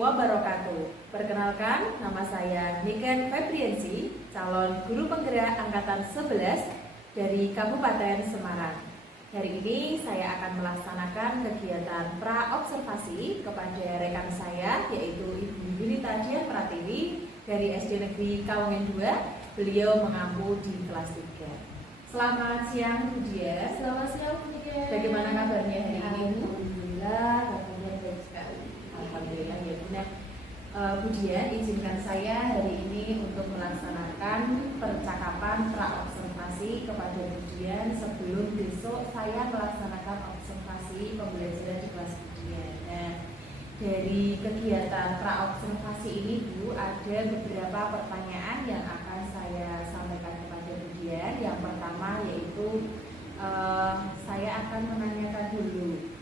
wabarakatuh. Perkenalkan, nama saya Niken Febriansi, calon guru penggerak angkatan 11 dari Kabupaten Semarang. Hari ini saya akan melaksanakan kegiatan pra-observasi kepada rekan saya, yaitu Ibu Yunita Dian Pratiwi dari SD Negeri Kawangan 2. Beliau mengampu di kelas 3. Selamat siang Bu Dian. Selamat siang Bu Dian. Bagaimana kabarnya hari ini? Alhamdulillah, kabarnya baik sekali. Alhamdulillah ya Bu. Bu Dian, izinkan saya hari ini untuk melaksanakan percakapan pra-observasi kepada Bu Dian sebelum besok saya melaksanakan observasi pembelajaran di kelas Bu Dian. Nah, dari kegiatan pra-observasi ini Bu, ada beberapa pertanyaan yang akan saya sampaikan kepada Bu Dian. Yang pertama yaitu saya akan menanyakan dulu,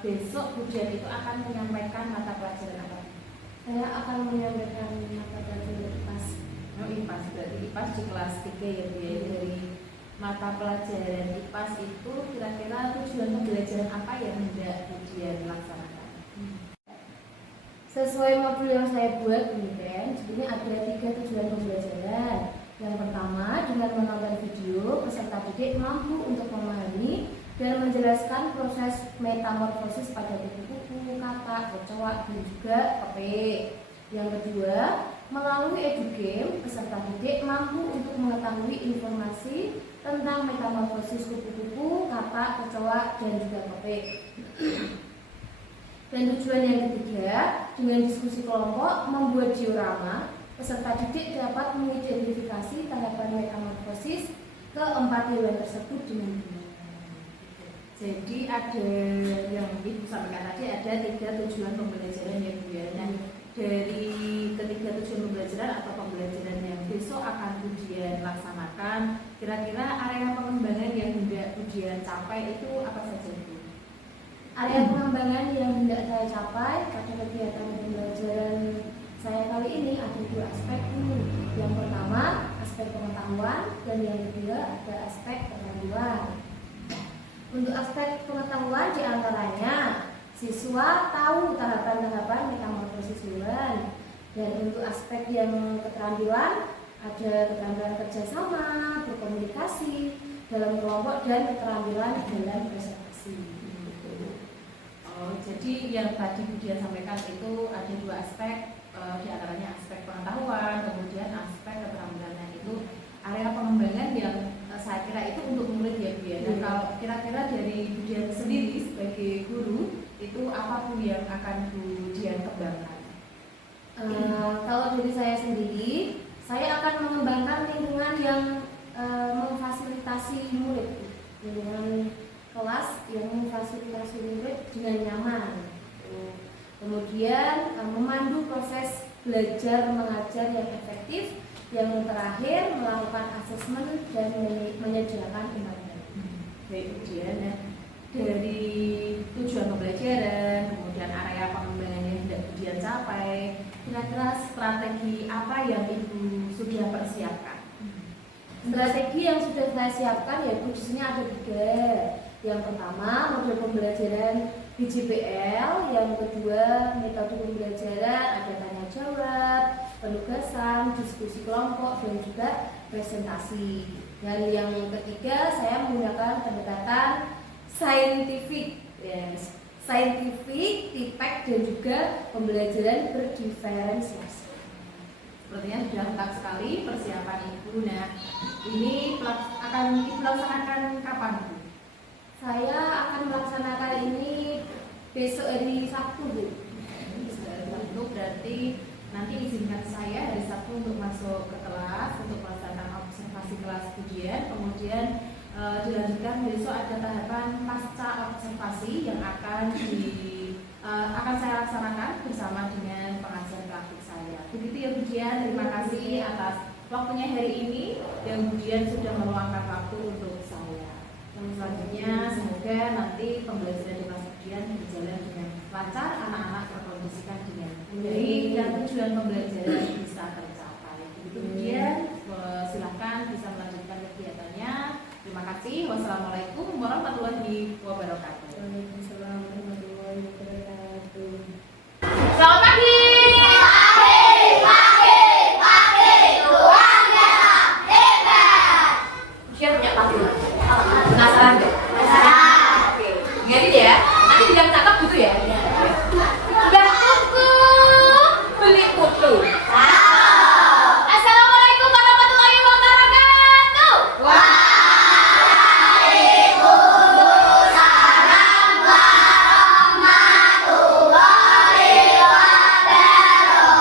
besok Bu Dian itu akan menyampaikan mata pelajaran apa? Saya akan menyampaikan mata pelajaran IPAS. IPAS, berarti IPAS di kelas 3 ya Bu ya. Dari mata pelajaran IPAS itu kira-kira tujuan pembelajaran apa yang hendak Bu Dian laksanakan? Sesuai modul yang saya buat Bu Dian, sebenarnya ada 3 tujuan pembelajaran. Yang pertama, dengan menonton video, peserta didik mampu untuk memahami dan menjelaskan proses metamorfosis pada kupu-kupu, katak, kecoak, dan juga kepik. Yang kedua, melalui edugame, peserta didik mampu untuk mengetahui informasi tentang metamorfosis kupu-kupu, katak, kecoak, dan juga kepik. Dan tujuan yang ketiga, dengan diskusi kelompok membuat diorama, peserta didik dapat mengidentifikasi tahapan metamorfosis keempat hewan tersebut dengan benar. Jadi ada yang Ibu sampaikan tadi, ada 3 tujuan pembelajaran ya Bu ya. Nah, dari ketiga tujuan pembelajaran atau pembelajaran yang besok akan Bu Dian laksanakan, kira-kira area pengembangan yang hendak Bu Dian capai itu apa saja Bu? Area pengembangan yang hendak saya capai pada kegiatan pembelajaran saya kali ini ada 2 aspek ini. Yang pertama, aspek pengetahuan, dan yang kedua ada aspek pengetahuan. Untuk aspek pengetahuan diantaranya siswa tahu tahapan-tahapan metamorfosis hewan. Dan untuk aspek yang keterampilan ada keterampilan kerjasama, berkomunikasi dalam kelompok, dan keterampilan dalam presentasi. Jadi yang tadi Bu Dian sampaikan itu ada 2 aspek, diantaranya aspek pengetahuan, kemudian aspek keterampilan. Itu area pengembangan yang saya kira itu untuk murid ya Bu ya. Dan kalau kira-kira dari Bu Dian sendiri sebagai guru, itu apa Bu yang akan Bu Dian kembangkan? Kalau dari saya sendiri, saya akan mengembangkan lingkungan yang memfasilitasi murid, lingkungan kelas yang memfasilitasi murid dengan nyaman. Kemudian memandu proses belajar mengajar yang efektif. Yang terakhir, melakukan asesmen dan menyediakan imbalan. Baik Bu Dian, dari tujuan pembelajaran, kemudian area pengembangan yang hendak Bu Dian capai, kira-kira strategi apa yang Ibu sudah persiapkan? Strategi yang sudah saya siapkan yaitu di sini ada 3. Yang pertama, model pembelajaran BJPL. Yang kedua, metode pembelajaran ada tanya jawab, penugasan, diskusi kelompok, dan juga presentasi. Dan yang ketiga, saya menggunakan pendekatan scientific, tipek, dan juga pembelajaran berdiferensiasi. Sepertinya sudah lengkap sekali persiapan Ibu. Nah, ini akan Ibu laksanakan kapan Bu? Saya akan melaksanakan ini besok hari Sabtu Bu. Sabtu berarti nanti izinkan saya hari Sabtu untuk masuk ke kelas untuk melaksanakan observasi kelas Bu Dian. Kemudian dilanjutkan besok ada tahapan pasca observasi yang akan saya laksanakan bersama dengan pengajar praktik saya. Begitu ya Bu Dian, terima kasih atas waktunya hari ini yang Bu Dian sudah meluangkan waktu untuk saya. Yang selanjutnya semoga nanti pembelajaran di kelas Bu Dian berjalan dengan lancar, anak-anak terkondisikan dengan baik dan tujuan pembelajaran bisa tercapai. Begitu Bu Dian, silahkan bisa melanjutkan kegiatannya. Terima kasih. Wassalamualaikum warahmatullahi wabarakatuh. Waalaikumsalam warahmatullahi wabarakatuh. Selamat pagi. yang punya pantun? Penasaran deh? Penasaran. Oke, ingatin ya. Nanti bilang cakep gitu ya. Mbak Kuku beli putu. Assalamualaikum warahmatullahi wabarakatuh. Waalaikumsalam warahmatullahi wabarakatuh.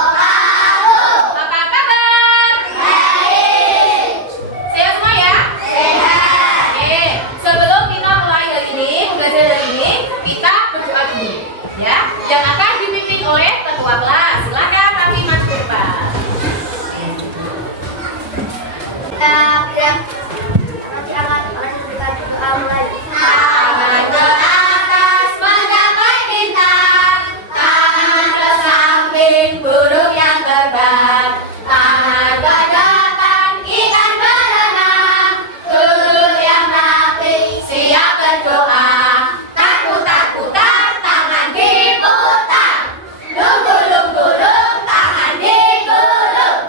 Apa kabar? Baik. Sehat semua ya? Sehat. Oke, sebelum kita mulai hari ini, belajar hari ini, kita berdoa dulu, ya. Yang akan dipimpin oleh ketua kelas. Silakan kami maju ke depan. Nanti akan berikan doa mulai. Tangan ke atas menggapai bintang, tangan ke samping burung yang terbang, tangan ke depan ikan berenang, turun yang rapi siap berdoa, takut-takutan tangan diputar, lunggu-lunggu-lung tangan digulung,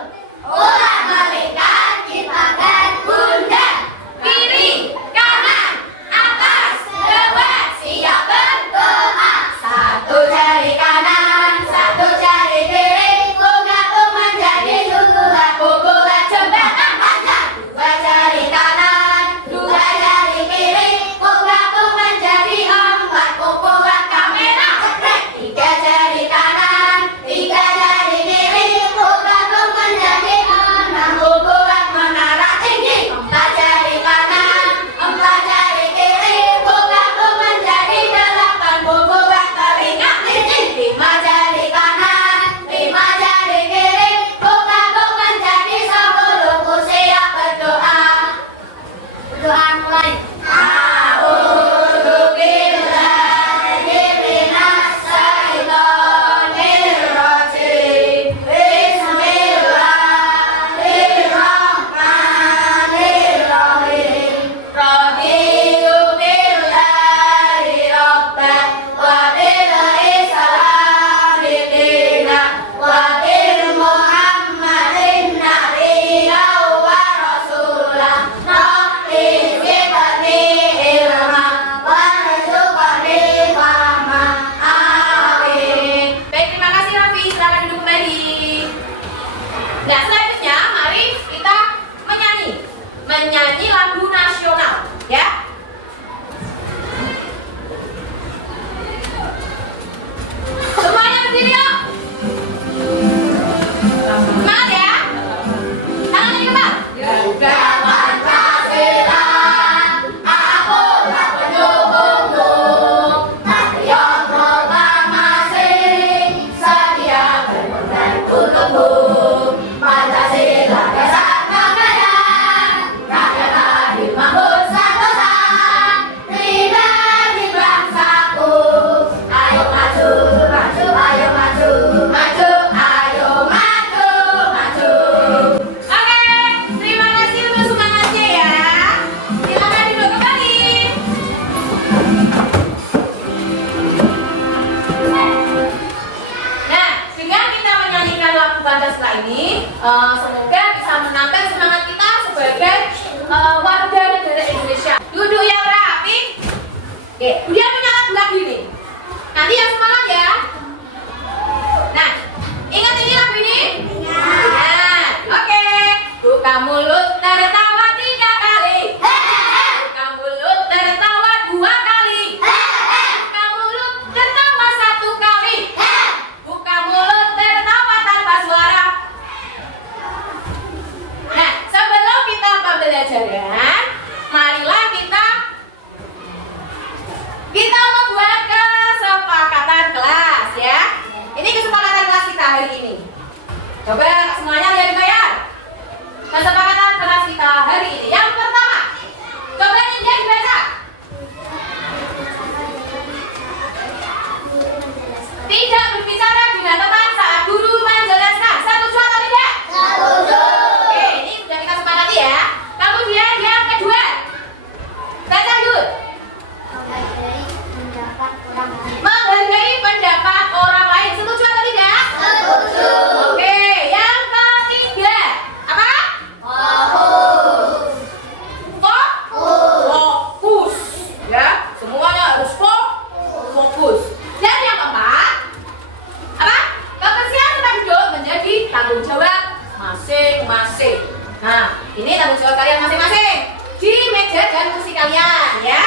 ulang melingkar ciptakan bunda, kiri kanan atas bawah siap berdoa, satu jari kanan satu jari kiri, bunga-bunga menjadi pukulan jembatan panjang, dua jari kanan dua jari kiri, bunga-bunga menjadi empat, pukulan kamera cekrek, tiga jari kanan tiga jari kiri, bunga-bunga menjadi enam, pukulan menara tinggi, empat jari kanan empat jari kiri, bunga-bunga menjadi delapan, pukulan telinga licin, lima jari kanan lima jari kiri, bunga-bunga menjadi 10, siap berdoa. Doa mulai. A'udzu billahi minas syaitonir rajim. Bismillahirrahmanirrahim. Raditu billahi rabban wa bil islami dinan wa bil muhammadin nabiyyan wa rasulan. Rabbi zidni ilman warzuqni fahman. Amin. Baik, terima kasih Raffi. Silakan duduk kembali. Nah, selanjutnya mari kita menyanyi lagu nasional, ya. Semuanya berdiri yuk. Semangat ya. Tangan di depan. Juga Pancasila, aku tak pendukungmu, tapi yang proklamasi setia berkorban untukmu. Pancasila dasar kekayaan, rakyat adil makmur sentosa, terima di bangsaku. Ayo maju, maju, ayo maju, maju, ayo maju, maju. Oke, terima kasih untuk semangatnya ya. Silakan duduk kembali. Nah, dengan kita menyanyikan lagu Pancasila ini, semoga bisa menambah semangat kita sebagai warga negara Indonesia. Duduk yang rapi. Oke, dia punya lagu lagi nih. Nanti yang semangat ya. Nah, ingat ini lagu ini? Ingat. Oke. Buka mulut tertawa 3 kali. Buka mulut tertawa 2 kali. Buka mulut tertawa 1 kali. Buka mulut tertawa tanpa suara. Nah, sebelum kita pembelajaran, marilah kita membuat kesepakatan kelas ya. Ini kesepakatan kelas kita hari ini. Coba semuanya lihat bayar. Kesepakatan kelas kalian ya.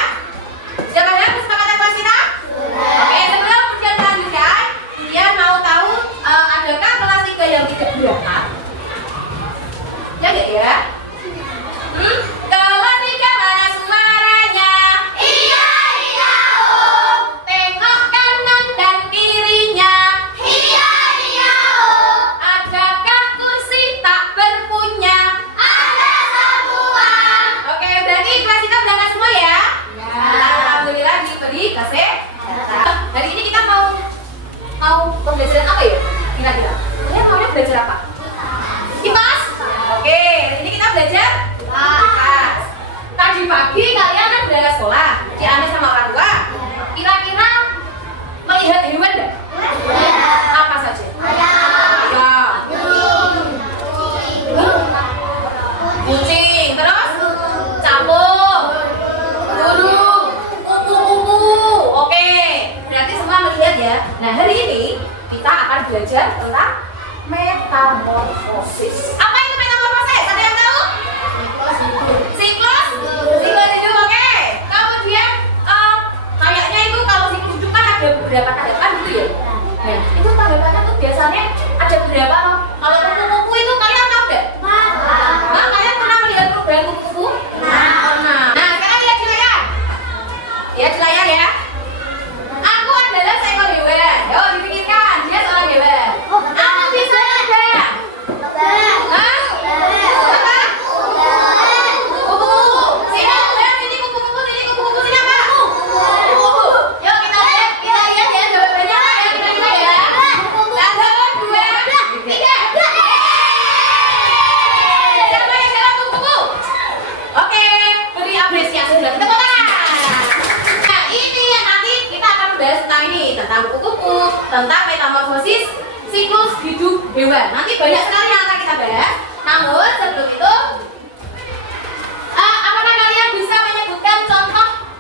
Sudah pada kesepakatan kelas kita? Oke, sebelum ujian melanjutkan, kalian mau tahu adakah kelas 3 yang tidak berangkat? Ya enggak ya? Kelas 3 mana suaranya? Iya, iya, Om. Tengok kanan dan kirinya. Iya, iya, Om. Adakah kursi tak berpunya? Ada semua. Oke, berarti kelas kita berangkat semua ya? Alhamdulillah diberi kesehatan. Hari ini kita mau pembelajaran apa ya? Kira-kira? Kalian maunya belajar apa? Kipas? Oke, hari ini kita belajar kipas. Tadi pagi kalian kan berangkat sekolah, diambil sama orang tua. Kira-kira melihat hewan enggak? Apa saja? Ayam, kucing, terus capung, burung, kupu-kupu. Oke, berarti semua melihat ya. Nah, hari ini kita akan belajar tentang metamorfosis. Apa itu metamorfosis? Ada yang tahu? Siklus hidup. Oke. Kemudian kayaknya itu kalau siklus hidup kan ada beberapa tahapan gitu ya. Nah, itu tahapannya tuh biasanya ada berapa loh. Kalau kupu-kupu itu kalian tahu enggak? Nah, kalian pernah melihat perubahan kupu-kupu? Nah, sekarang lihat di layar. Lihat di layar ya. Aku adalah seekor hewan. Yo, dipikirkan, dia seorang hewan. Aku bisa terbang. Hah? Apa? Kupu-kupu. Sini lihat, sini kupu-kupu, sini kupu-kupu, sini apa? Kupu-kupu. Yuk kita lihat ya jawabannya apa ya, kita lihat ya. 1, 2, 3. Siapa yang jawab kupu-kupu? Oke, beri apresiasi dulu. Tepuk tangan. Nah, ini yang nanti kita akan membahas tentang ini, tentang kupu-kupu, tentang metamorfosis siklus hidup hewan. Nanti banyak sekali yang akan kita bahas. Namun sebelum itu, apakah kalian bisa menyebutkan contoh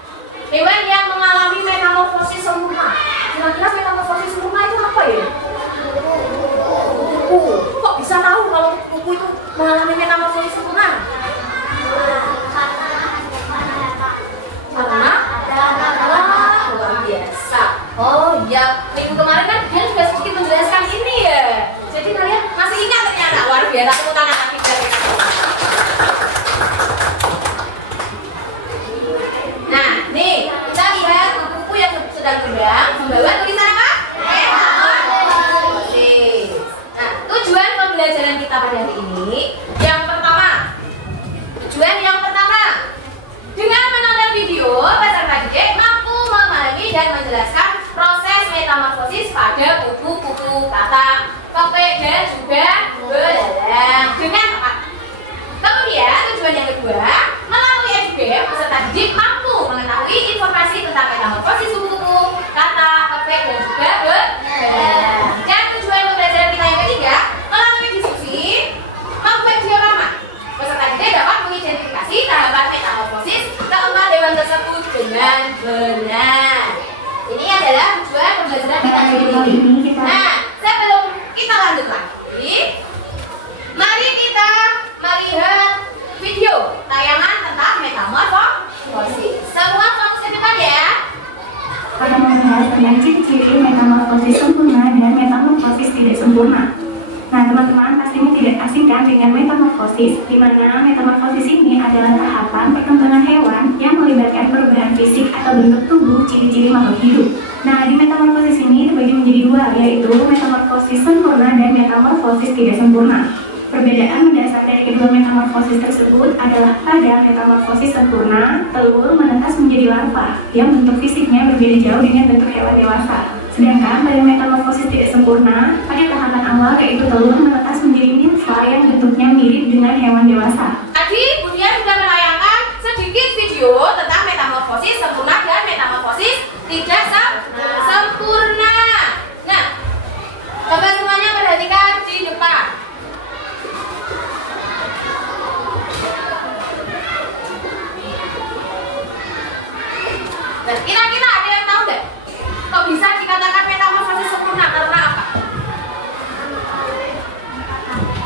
hewan yang mengalami metamorfosis sempurna? Kira-kira metamorfosis sempurna itu apa ya? Kupu-kupu. Kok bisa tahu kalau kupu-kupu itu mengalami metamorfosis sempurna? Karena luar biasa. Oh iya, minggu kemarin kan dia sudah sedikit menjelaskan ini ya. Jadi kalian masih ingat ternyata. Luar biasa, tepuk tangan lagi dari kamu. Nah, nih kita lihat kupu-kupu yang sedang terbang membawa tulisan apa? Metamorfosis. Nah, tujuan pembelajaran kita pada hari ini yang pertama. Dengan menonton video, peserta didik mampu memahami dan menjelaskan proses metamorfosis pada kupu-kupu, katak, pepek, dan juga belalang dengan tepat. Kemudian tujuan yang kedua, melalui SBM, peserta didik mampu mengetahui informasi tentang metamorfosis kupu-kupu, katak, pepek, dan juga belalang. Dan tujuan pembelajaran kita yang ketiga, melalui diskusi, membuat diorama. Peserta didik dapat mengidentifikasi tahapan metamorfosis keempat hewan tersebut dengan benar. Ini adalah tujuan pembelajaran kita hari ini. Nah, sebelum kita lanjut lagi, mari kita melihat video tayangan tentang metamorfosis. Semua fokus ke depan ya. Akan membahas tentang ciri-ciri metamorfosis sempurna dan metamorfosis tidak sempurna. Nah, teman-teman pastinya tidak asing kan dengan metamorfosis, di mana metamorfosis ini adalah tahapan perkembangan hewan yang melibatkan perubahan fisik atau bentuk tubuh ciri-ciri makhluk hidup. Nah, di metamorfosis ini terbagi menjadi dua, yaitu metamorfosis sempurna dan metamorfosis tidak sempurna. Perbedaan mendasar dari kedua metamorfosis tersebut adalah pada metamorfosis sempurna, telur menetas menjadi larva yang bentuk fisiknya berbeda jauh dengan bentuk hewan dewasa. Sedangkan pada metamorfosis tidak sempurna, pada tahapan awal yaitu telur menetas menjadi nimfa yang bentuknya mirip dengan hewan dewasa. Tadi Budia sudah menayangkan sedikit video tentang metamorfosis sempurna dan metamorfosis tidak sempurna. Nah, coba semuanya perhatikan di depan. Nah, kira-kira ada yang tahu nggak? Kok bisa dikatakan metamorfosis sempurna? Karena apa?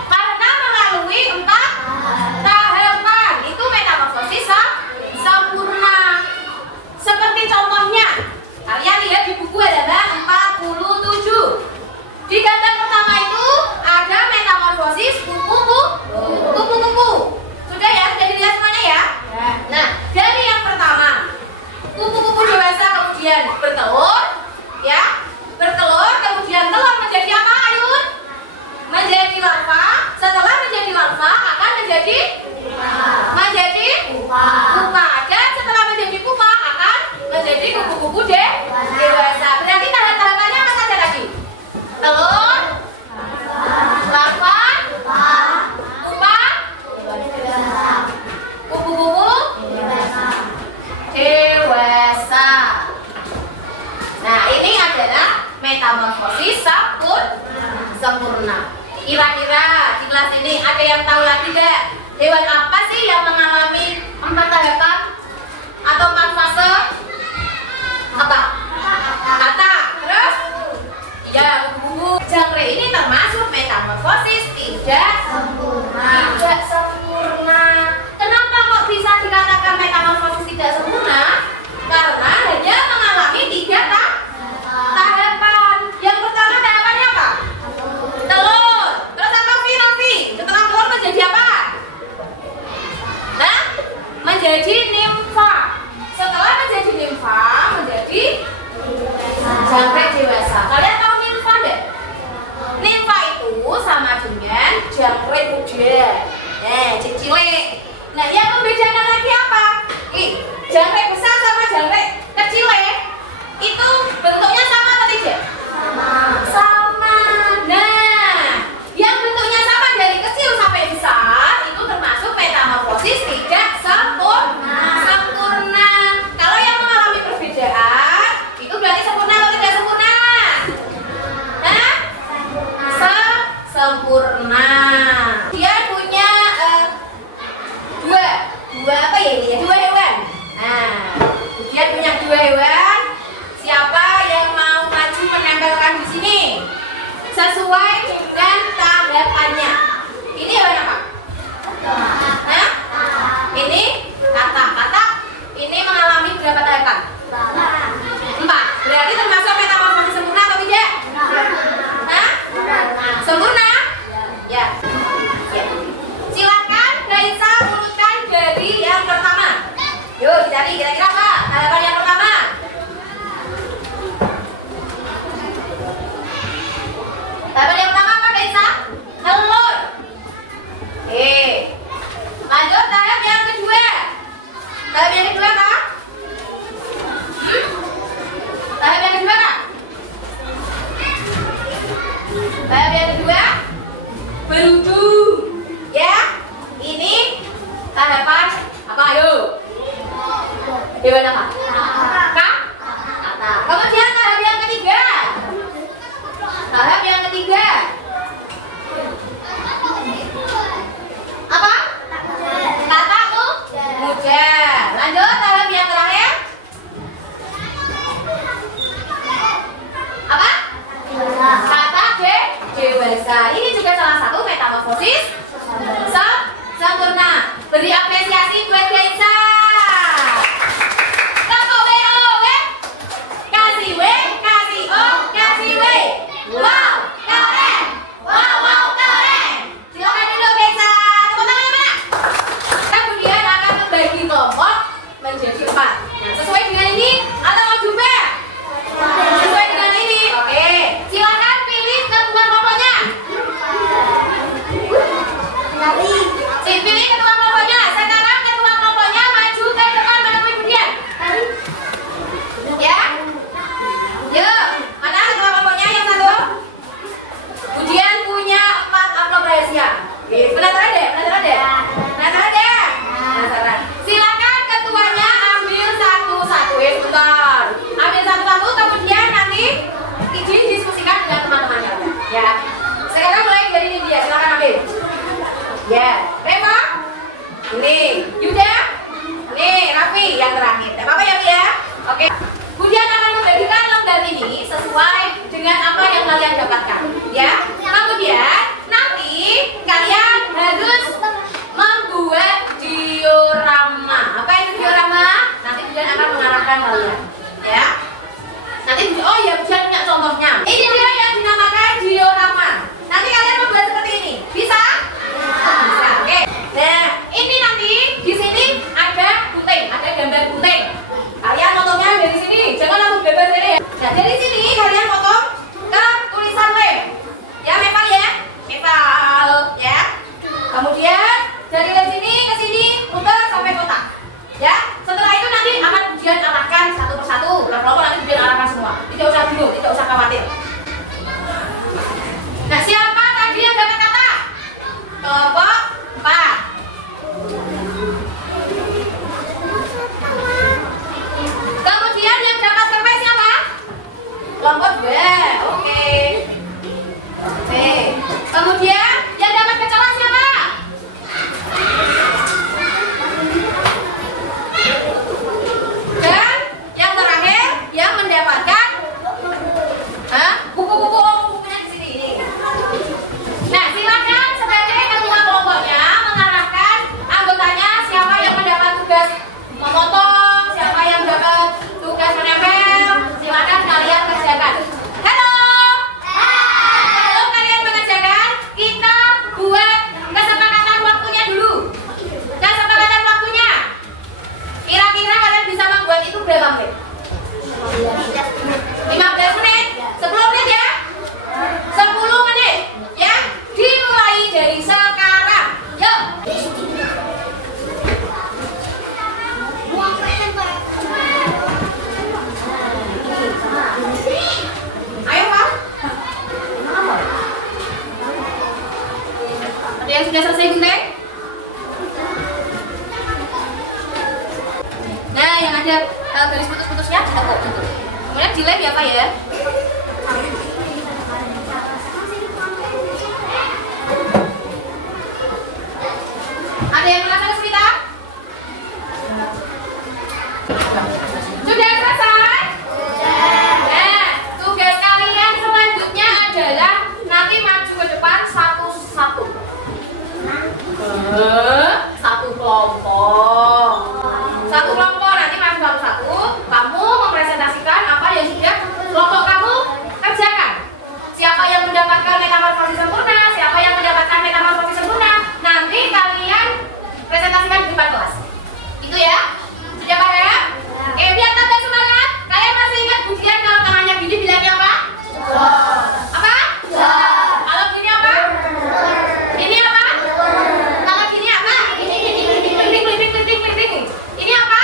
Karena melalui 4 tahapan. Itu metamorfosis sempurna. kemudian bertelur, ya, bertelur, kemudian telur menjadi apa, Ayun? Menjadi larva. Setelah menjadi larva akan menjadi pupa. Dan setelah menjadi pupa akan menjadi kupu-kupu dewasa. Berarti tahapan-tahapannya apa saja tadi? Telur, larva, pupa, kupu-kupu dewasa. Nah, ini adalah metamorfosis sempurna. Kira-kira di kelas ini ada yang tahu lagi nggak? Hewan apa sih yang mengalami 4 tahapan atau 4 fase? Apa? Kata. Terus? Ya, kupu-kupu. Jangkrik ini termasuk metamorfosis tidak sempurna. Kenapa kok bisa dikatakan metamorfosis tidak sempurna? Karena hanya mengalami 3 tahapan. Yang pertama tahapannya apa? Telur. Terus apa, Novi? Setelah telur menjadi apa? Nah, menjadi nimfa. Setelah menjadi nimfa, menjadi jangkrik dewasa. Kalian tahu nimfa enggak? Nimfa itu sama dengan jangkrik muda. Cilik. Nah, yang membedakan lagi apa? Jangkrik besar sama jangkrik kecil itu bentuknya sama atau tidak? Sama. Nah, yang bentuknya sama dari kecil sampai besar itu termasuk metamorfosis tidak sempurna. Kalau yang mengalami perbedaan itu berarti sempurna atau tidak sempurna? Hah? Sempurna. Dia punya dua apa ya ini ya? 2 hewan. Nah, dia punya 2 hewan. Siapa yang mau maju menempelkan di sini sesuai dengan tahapannya? Ini hewan apa? Nah, ini kata. Ini mengalami berapa tahapan? 4. Berarti termasuk metamorfosis sempurna atau tidak? Hah? Sempurna? Ya. Silakan Gaisa urutkan dari yang pertama. Yuk dicari kira-kira apa tahapan yang pertama? Tahapan yang pertama apa, Gaisa? Telur. Lanjut tahap yang kedua. Tahap yang kedua apa? Tahap yang kedua apa? Tahap yang kedua berudu. Ya, ini tahapan apa? Ayo. Hewan apa? Kata. Kemudian tahap yang ketiga. Tahap yang ketiga. Apa? Kata muda. Lanjut tahap yang terakhir. Apa? Kata dewasa. Ini juga salah satu metamorfosis sempurna. Beri apresiasi buat Gaisa. Tepuk WO, kasih W, kasih O, kasih W. Wow, keren. Wow, keren. Silakan dulu Gaisa. Tepuk tangannya mana? Kemudian akan membagi kelompok menjadi 4. Nah, sesuai dengan ini atau mau coba? Sesuai dengan ini. Oke. Silakan pilih ketua kelompoknya. Pilih ketua kelompoknya. Sekarang ketua kelompoknya maju ke depan menemui Budian. Ya. Yuk, mana ketua kelompoknya yang satu? Budian punya 4 amplop rahasia. Penasaran deh? Penasaran. Silakan ketuanya ambil satu-satu. Sebentar. Ambil satu-satu, kemudian nanti didiskusikan dengan teman-temannya. Ya. Sekarang mulai dari ini dia. Silakan ambil. Ya. Reva. Ini. Yuda. Nih, Raffi yang terakhir. Tidak apa-apa ya, Bia? Oke. Kemudian akan membagikan lembar ini sesuai dengan apa yang kalian dapatkan. Ya. Kemudian nanti kalian harus membuat diorama. Apa itu diorama? Nanti Budian akan mengarahkan kalian. Ya. Nanti Budian punya contohnya. Ini dia yang dinamakan diorama. Nanti kalian membuat seperti ini. Bisa? Bisa. Oke. Nah, ini nanti di sini ada gunting, ada gambar gunting. Kalian nontonnya dari sini. Jangan langsung 15 menit. 10 menit ya. 10 menit ya. Dimulai dari sekarang. Yuk. Ayo Pak. Ada yang sudah selesai gunting? Nah, yang ada garis putus-putusnya ditekuk gitu. Kemudian dilem ya Pak ya. Ada yang merasa kesulitan? Sudah selesai? Nah, tugas kalian selanjutnya adalah nanti maju ke depan satu-satu. Satu kelompok. Satu kelompok nanti maju satu-satu. Kamu mempresentasikan apa yang sudah kelompok kamu kerjakan. Siapa yang mendapatkan metamorfosis sempurna, siapa yang mendapatkan metamorfosis sempurna, nanti kalian presentasikan di depan kelas. Itu ya. Sudah paham? Oke, biar tambah semangat. Kalian masih ingat ujian kalau tangannya gini bilangnya apa? Apa? Kalau gini apa? Ini apa? Kalau gini apa? Keliling. Ini apa?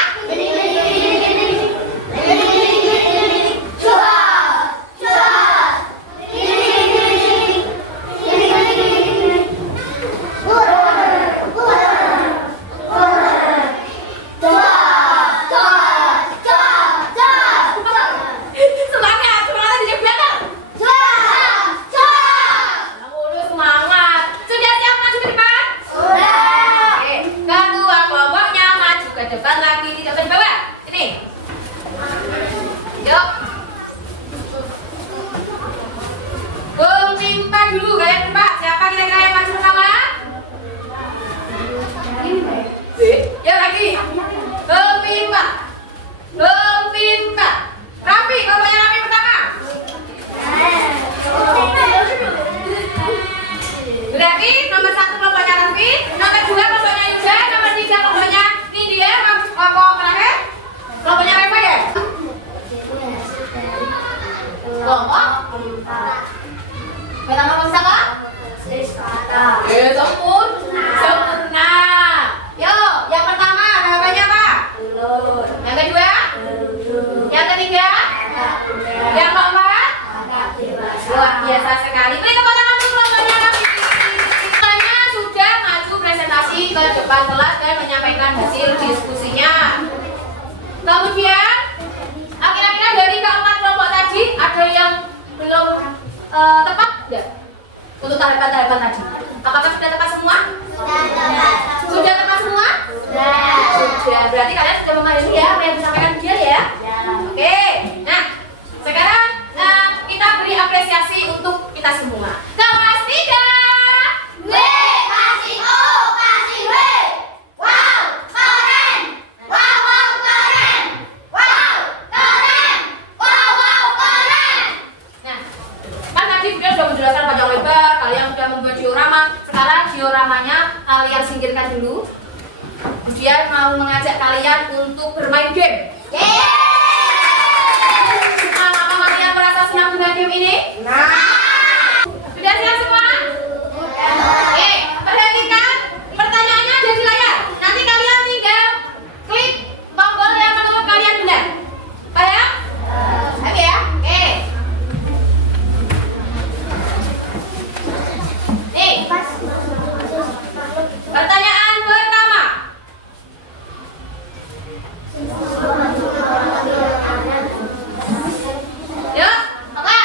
Semangat di belakang. Semangat. Sudah siap maju ke depan? Oke, kedua kelompoknya maju ke depan lagi, tidak ke bawah. Ini. Yuk. Bung Timpa dulu, kalian Timpa. Siapa kira-kira yang maju pertama? Yuk lagi. Bung Timpa. Raffi, kelompoknya Raffi pertama. Berarti nomor 1 kelompoknya Raffi, nomor 2 kelompoknya Yuda, nomor 3 kelompoknya Nindya, kelompok terakhir kelompoknya Reva ya? Kelompok metamorfosis apa? Sempurna. Yuk, yang pertama tahapannya apa? Yang kedua? Yang ketiga? Yang keempat? Luar biasa sekali. Beri tepuk tangan untuk kelompoknya Raffi. Semuanya sudah maju presentasi ke depan kelas dan menyampaikan hasil diskusinya. Kemudian, kira-kira dari keempat kelompok tadi ada yang belum tepat tidak? Untuk tahapan-tahapan tadi. Apakah sudah tepat semua? Sudah tepat semua? Sudah. Berarti kalian sudah memahami ya apa yang disampaikan dia ya? Oke. Nah, sekarang kita beri apresiasi untuk kita semua. Kelas 3. Kasih O, kasih W. Wow, keren. Wow, keren. Wow, keren. Wow, keren. Nah, kan tadi Bunda sudah menjelaskan panjang lebar, kalian sudah membuat diorama. Sekarang dioramanya kalian singkirkan dulu. Kemudian mau mengajak kalian untuk bermain game. Apakah kalian merasa senang dengan game ini? Sudah siap semua? Oke, perhatikan pertanyaannya ada di layar. Nanti kalian tinggal klik tombol yang menurut kalian benar. Paham? Oke ya? Oke. Nih, pertanyaan pertama. Yuk, apa?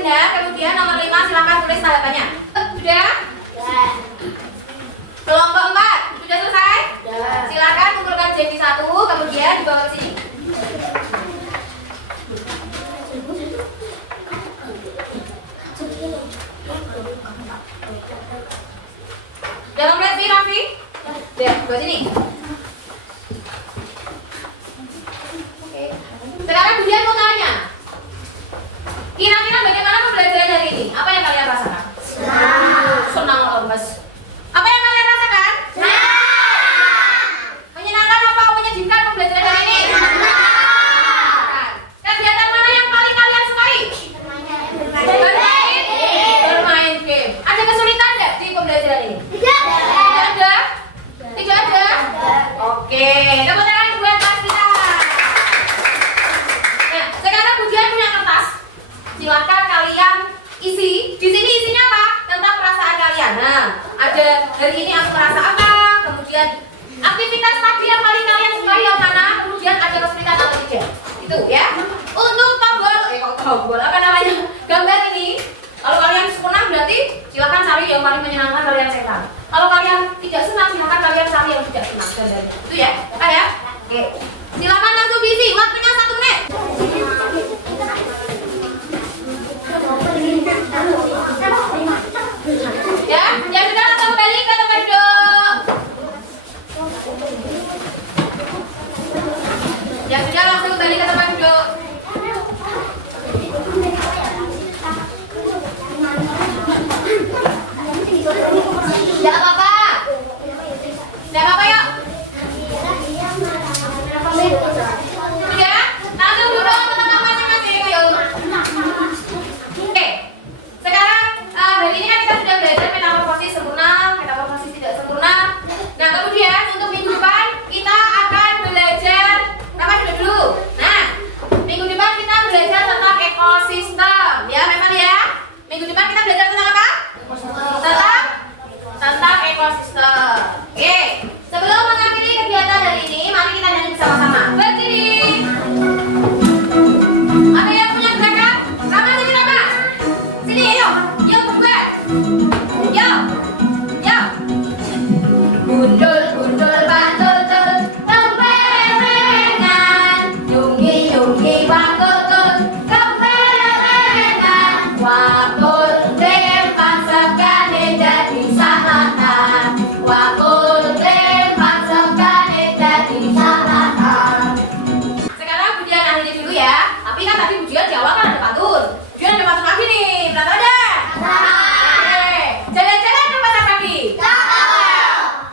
benar. Kemudian nomor 5 silakan tulis tanggapannya. Sudah? Kelompok 4 sudah selesai? Silakan kumpulkan jadi 1, kemudian dibawa ke sini. Dalam Raffi, Raffi? Ya, bawa sini. Oke. Sekarang Budian mau tanya. Kira-kira bagaimana pembelajaran hari ini? Apa yang kalian rasakan? Senang loh, Mas. Apa yang kalian rasakan? Menyenangkan apa menyedihkan pembelajaran hari ini? Kegiatan mana yang paling kalian sukai? Bermain game. Ada kesulitan nggak di pembelajaran ini? Tidak ada? Tidak ada? Oke, tepuk tangan buat kelas kita. Nah, sekarang Budian punya kertas. Silakan kalian isi. Di sini isinya apa? Tentang perasaan kalian. Nah, ada hari ini aku merasa apa, kemudian aktivitas tadi yang paling kalian sukai yang mana, kemudian ada kesulitan atau tidak. Itu ya. Untuk tombol apa namanya? Gambar ini, kalau kalian senang berarti silakan cari yang paling menyenangkan kalian senang. Kalau kalian tidak senang, silakan kalian cari yang tidak senang gambarnya. Itu ya. Apa ya? Oke. Silakan langsung diisi. Waktunya 1 menit. Ya, yang sudah langsung balik ke tempat duduk. Yang sudah langsung balik ke tempat duduk. Tidak apa-apa. Tidak apa-apa yuk. Sudah? Langsung duduk teman-teman masing-masing yuk. Oke. Sekarang hari ini kan kita sudah belajar metamorfosis sempurna, metamorfosis tidak sempurna. Nah, kemudian untuk minggu depan kita akan belajar apa dulu? Nah, minggu depan kita belajar tentang ekosistem. Ya, memang ya. Minggu depan kita belajar tentang apa? Tentang ekosistem. Oke. Sebelum mengakhiri kegiatan hari ini, mari kita nyanyi bersama-sama. Berdiri. Ada yang punya gerakan? Rama sini Rama. Sini yuk. Yuk berdua. Yuk. Yuk. Gundul gundul batul-tul, temperengan. Yungi-yungi wakul-tul, temperengan. Wakul lempang sekali jadi sanatan. Wakul lempang sekali jadi sanatan. Sekarang Budian akhiri dulu ya. Tapi kan tadi Budian di awal kan ada pantun. Budian ada pantun lagi nih. Berapa ada? Oke. Jalan-jalan ke pasar kaki.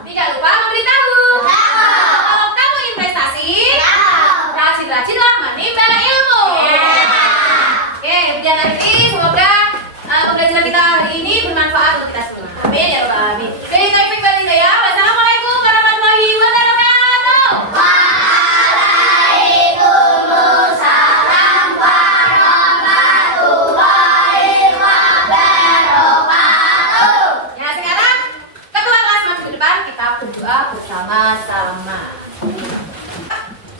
Tidak lupa memberitahu. Kalau kamu investasi, rajin-rajinlah menimba ilmu. Oke, Budian akhiri. Semoga pembelajaran kita hari ini bermanfaat untuk kita semua. Amin ya rabbal alamin. Dari Taufik Bali saya. Wassalamualaikum warahmatullahi wabarakatuh. Waalaikumsalam warahmatullahi wabarakatuh. Ya, sekarang ketua kelas maju ke depan, kita berdoa bersama-sama.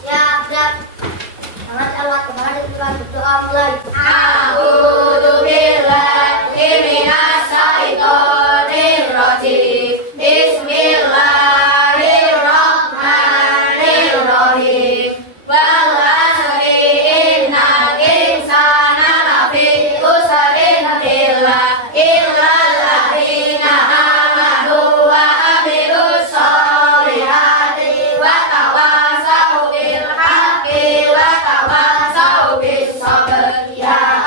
Ya, siap. Selamat Allah, kemarin kita berdoa mulai. A'udzubillahi minasyaitonirrajim. Bismillahirrahmanirrahim. Wal 'asri innal insana lafi khusrin illa alladzina amanu wa 'amilus sholihati wa tawassaw bil haqqi wa tawassaw bis sabr. Ya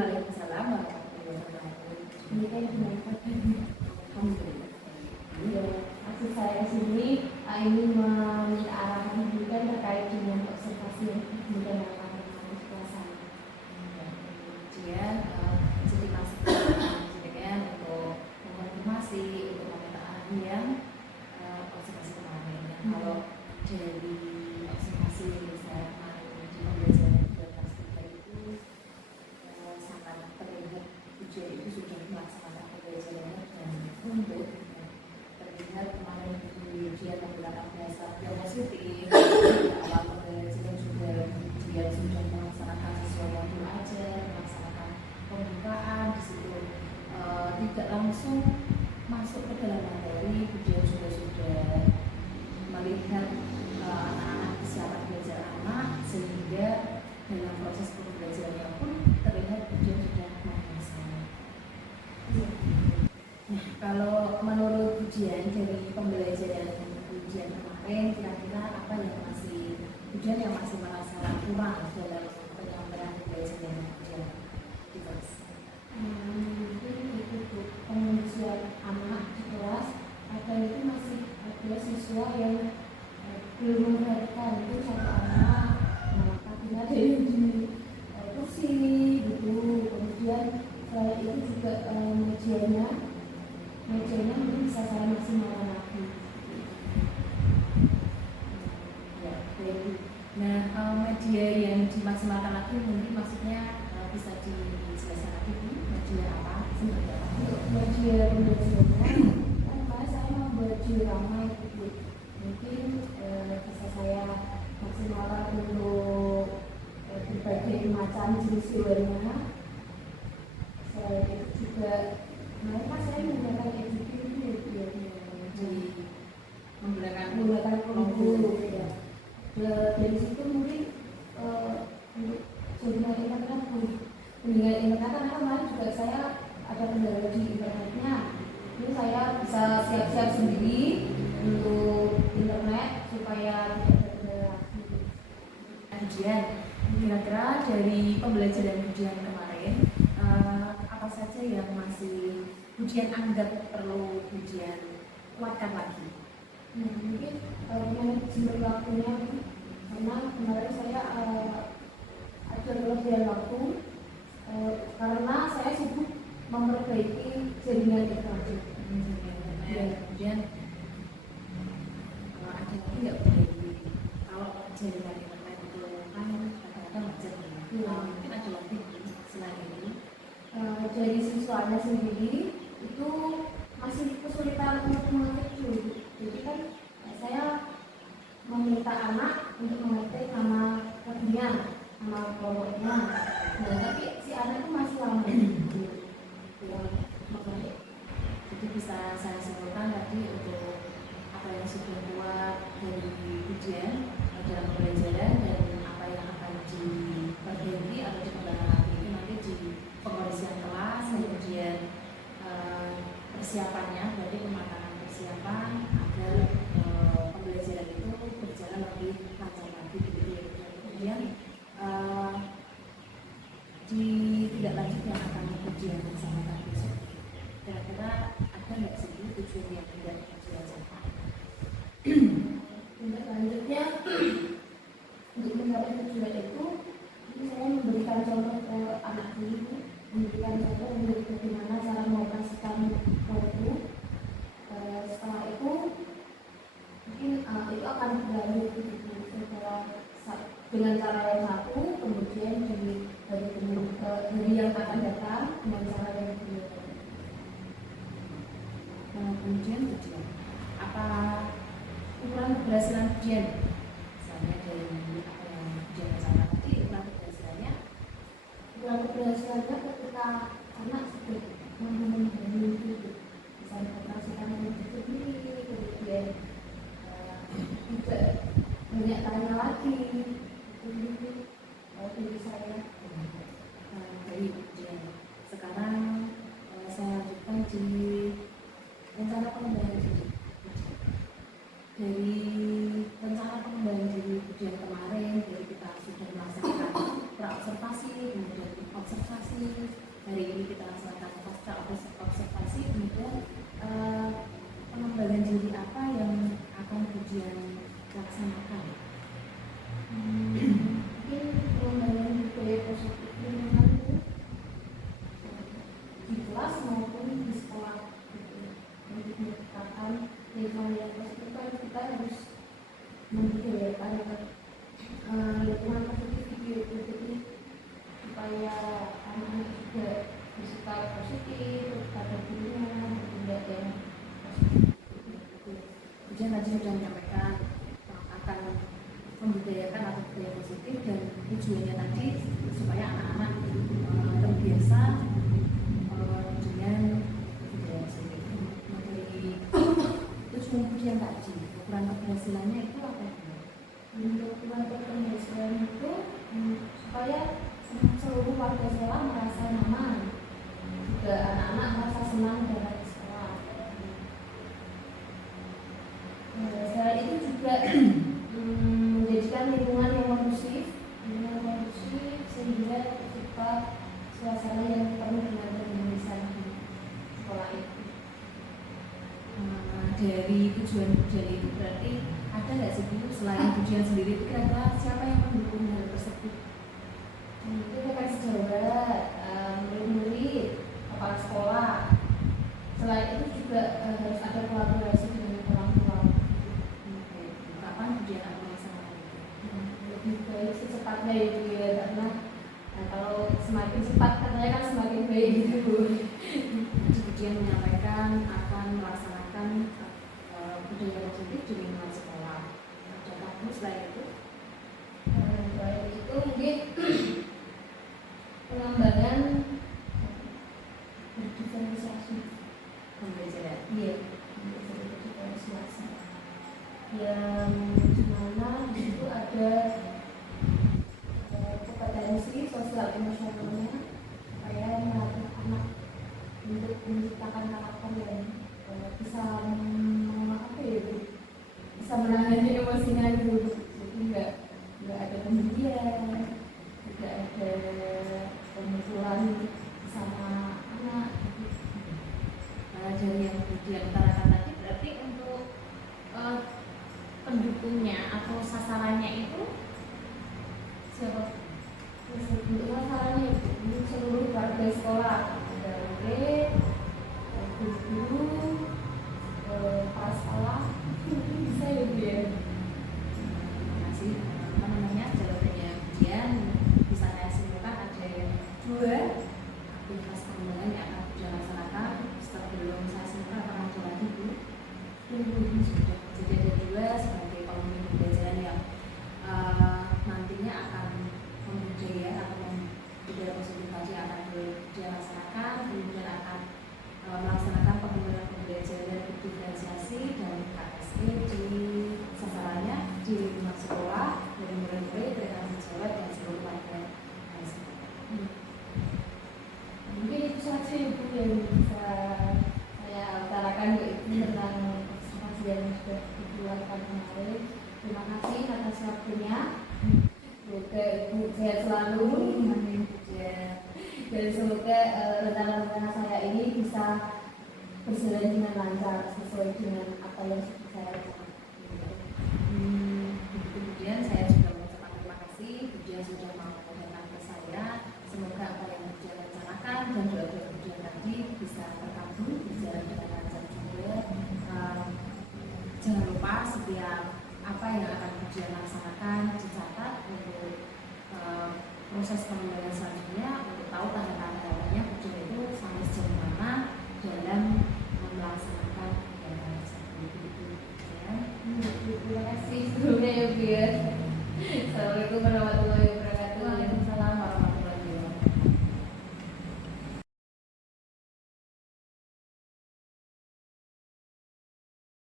Waalaikumsalam warahmatullahi wabarakatuh. Ini kan bermanfaat. Alhamdulillah. Ya, maksud saya sini ingin meminta arahan pendidikan terkait dengan observasi yang kemudian akan mengalami kelasan. Kemudian jadi masuk untuk mengonfirmasi untuk meminta arahan yang observasi kemarin. Dan kalau dari observasi yang saya kemarin di pembelajaran di kelas 3 itu sangat terlihat ujian itu sudah melaksanakan pembelajarannya dan untuk terlihat kemarin di ujian menggunakan bahasa yang positif. Awal pembelajaran juga dia sudah melaksanakan sesuai yang belajar, melaksanakan pembukaan di situ tidak langsung masuk ke dalam materi. Dia juga sudah melihat anak-anak kesiapan belajar anak, sehingga dalam proses pembelajarannya pun terlihat dia sudah menguasai. Nah, kalau menurut ujian dari pembelajaran ujian kemarin, kira-kira apa yang masih merasa kurang dalam penyampaian pembelajaran ujian di kelas? Mungkin itu pengujian anak di kelas atau itu masih ada siswa yang belum memperhatikan itu satu anak kakinya ada yang di kursi gitu. Kemudian itu juga mejanya mungkin bisa saya maksimalkan lagi. Ya, baik. Nah, media yang dimaksimalkan lagi mungkin maksudnya bisa dijelaskan lagi, Bu? Media apa? Seperti apa? Media pembelajarannya kan kemarin saya membuat diorama gitu. Mungkin bisa saya maksimalkan untuk berbagai macam jenis warna. Selain itu juga mereka saya menggunakan editing itu ya, menggunakan perunggu ya. Dari situ mungkin untuk jaringan internet karena kemarin juga saya ada kendala di internetnya. Ini saya bisa siap-siap sendiri untuk internet supaya tidak terkendala lagi. Ujian, kira-kira dari pembelajaran ujian kemarin apa saja yang masih ujian anggap perlu ujian kuatkan lagi? Mungkin manajemen waktunya, karena kemarin saya ada kelebihan waktu karena saya sibuk memperbaiki jaringan internet. Kemudian ada lagi nggak perbaiki? Kalau jaringan internet itu kan kadang-kadang macet. Mungkin ada lagi selain ini. Dari siswanya sendiri itu masih kesulitan untuk mengetik. Jadi kan saya meminta anak untuk mengetik nama rekeningnya, nama kelompoknya. Nah, tapi si anak itu masih lama. Jadi bisa saya simpulkan tadi untuk apa yang sudah kuat dari ujian dalam pembelajaran dan apa yang akan diperbaiki atau dikembangkan lagi itu nanti di pengorisian kelas, kemudian persiapannya, berarti pematangan persiapan agar pembelajaran itu berjalan lebih lancar lagi gitu ya. Kemudian di tidak lanjut yang akan ujian bersama besok, kira-kira ada nggak sih tujuan yang tidak dilakukan? Tindak lanjutnya untuk mencapai tujuan itu, ini saya memberikan contoh ke anak ini, memberikan contoh untuk bagaimana cara mengoperasikan waktu. Setelah itu mungkin itu akan berlanjut gitu, dengan cara yang satu, kemudian dari yang akan datang dengan cara yang kedua. Kemudian ujian, apa ukuran keberhasilan ujian? Misalnya dari apa yang ujian bersama tadi, ukuran keberhasilannya? Ukuran keberhasilannya ketika anak sudah mampu memahami itu, bisa mengoperasikan waktu sendiri, kemudian tidak banyak tanya lagi. Dari saya dari ujian. Sekarang saya lanjutkan di rencana pengembangan diri. Dari rencana pengembangan diri ujian kemarin, dari kita sudah melaksanakan praobservasi, kemudian observasi, hari ini kita laksanakan pasca observasi, kemudian pengembangan diri apa yang akan ujian laksanakan? Mungkin pengembangan budaya positif lingkungan itu di kelas maupun di sekolah gitu. Untuk menciptakan lingkungan yang positif kan kita harus membudayakan lingkungan positif ini supaya anak-anak juga bersikap positif pada dirinya, bertindak yang positif. Ujian tadi sudah menyampaikan akan membudayakan atau budaya positif, dan tujuannya tadi supaya anak-anak terbiasa dengan budaya positif. Dari tujuan ujian tadi, ukuran keberhasilannya itu apa? Untuk keluarga keberhasilan itu supaya seluruh warga sekolah merasa nyaman, juga anak-anak merasa senang datang ke sekolah. Selain itu juga menjadikan lingkungan yang kondusif sehingga tercipta suasana yang penuh dengan kedinasan di sekolah itu. Dari tujuan ujian itu berarti ada nggak sih Bu, selain ujian sendiri itu kira-kira siapa yang mendukung hal tersebut? Itu rekan sejawat, murid-murid, kepala sekolah. Selain itu juga harus ada kolaborasi dengan orang tua. Kapan ujian akan dilaksanakan itu? Lebih baik secepatnya itu ya, karena kalau semakin cepat katanya kan semakin baik gitu. Jadi ujian menyampaikan akan melaksanakan budaya positif di lingkungan sekolah. Adakah Bu selain itu? Selain itu mungkin pengembangan berdiferensiasi. Pembelajaran. Iya, berdiferensiasi. Yang dimana di situ ada kompetensi sosial emosionalnya supaya melatih anak untuk menciptakan karakter yang bisa bisa menahan emosinya gitu. Jadi nggak ada pendirian, tidak ada pemukulan sama anak gitu. Dari yang diantarakan tadi berarti untuk pendukungnya atau sasarannya itu siapa? Untuk masalahnya itu untuk seluruh warga sekolah, ada murid, guru, kepala sekolah, bisa ya Bu ya. Masih jawabannya ujian bisa saya simpulkan ada 2 aktivitas pengembangan yang akan dilaksanakan. Sebelum saya simpulkan apakah ada lagi Bu? Sudah. Jadi ada 2 sebagai pengembangan pembelajaran yang nantinya akan membudaya atau budaya positif tadi akan dilaksanakan, kemudian akan melaksanakan pengembangan pembelajaran berdiferensiasi dan KSE di sasarannya di lingkungan sekolah dari murid-murid, rekan sejawat dan seluruh warga sekolah. Mungkin itu saja Ibu yang bisa saya utarakan, yaitu tentang observasi yang sudah dibuatkan kemarin. Terima kasih atas waktunya. Semoga Ibu sehat selalu. Dan semoga rencana-rencana saya ini bisa berjalan dengan lancar sesuai dengan apa yang sudah saya rencanakan. Kemudian saya juga mengucapkan terima kasih Budia sudah mau datang ke saya. Semoga apa yang Budia rencanakan dan doa-doa Budia tadi bisa terkabul, berjalan dengan lancar juga. Jangan lupa setiap apa yang akan Budia laksanakan dicatat untuk proses pengembangan selanjutnya, untuk tahu tanggal